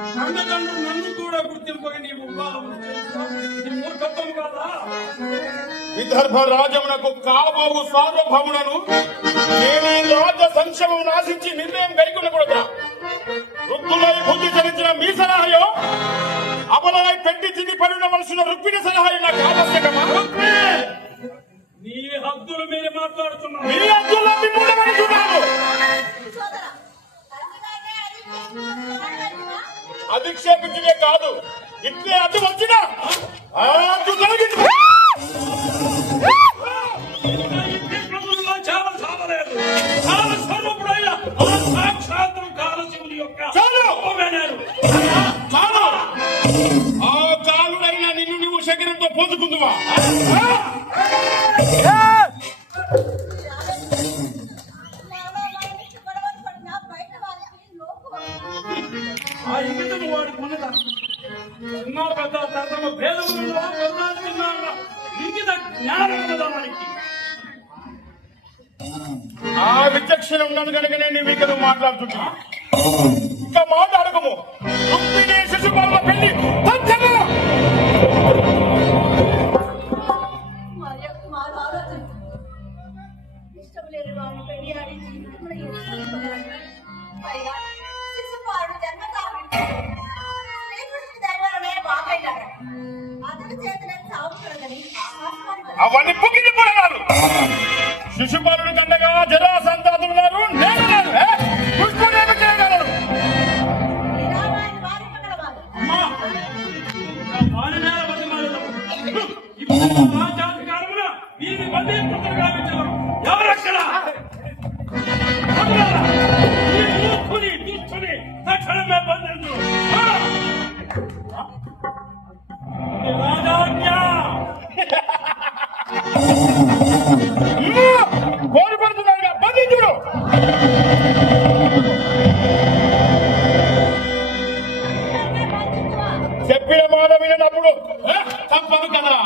అన్నదండ్రులు నన్ను కూడా గుర్తింపగా నీవు మూర్ఖత్వం కాదా? విదర్భ రాజమునకు కాబోవు సార్వభౌములను నేను రాజ్య సంక్షేమం నాశించి నిర్ణయం కైకొనకూడదా? వృద్ధులై బుద్ధి చరించిన మీ సలహాయో, అబలై పెట్టి తిని పడిన మనుషుల రుక్మిణి సలహాయో నాకు ఆవశ్యకమా? నీ హద్దులు మీరు మాట్లాడుతున్నారు. మీ హద్దుల్లో మిమ్మల్ని అడుగుతున్నాను. అధిక్షేపించడే కాదు, ఇట్లే అడ్డు వచ్చినా అడ్డు కలిగింది. చాలా చాలలేదు. చాలా స్వరూపుడైన సాక్షాత్తు కాలశివుని యొక్క చాలు. ఆ కాలుడైన నిన్ను నువ్వు శరీరంతో పోల్చుకుందువా? ఆ ఇంగితను వాడుకున్నదా పెద్ద తమ భేదములలో ఇంగిత జ్ఞానం ఉన్నదా మనకి? ఆ విచక్షణ ఉన్నాను కనుకనే నీ మీకను మాట్లాడుతున్నా. ఇంకా మాట్లాడకము. రుక్మిణి శిశుపాల పెళ్లి ఇష్టం లేని వాడిని పెళ్లి ఆడి పైగా శిశుపాలుడు జన్మ శ్రీకృష్ణుడి దైవమే బాగైనాడు. అతని చేతనే సాగుతుందని అవన్నీ పొక్కింది పోయినారు. శిశుపాలుడు కండగా జరాసంతాతున్నారు. నేను పుష్పనేమి చేయగలరు? కోరుకుంటున్నారుగా బంధించుడు. చెప్పిన మాట వినప్పుడు తప్పదు కదా.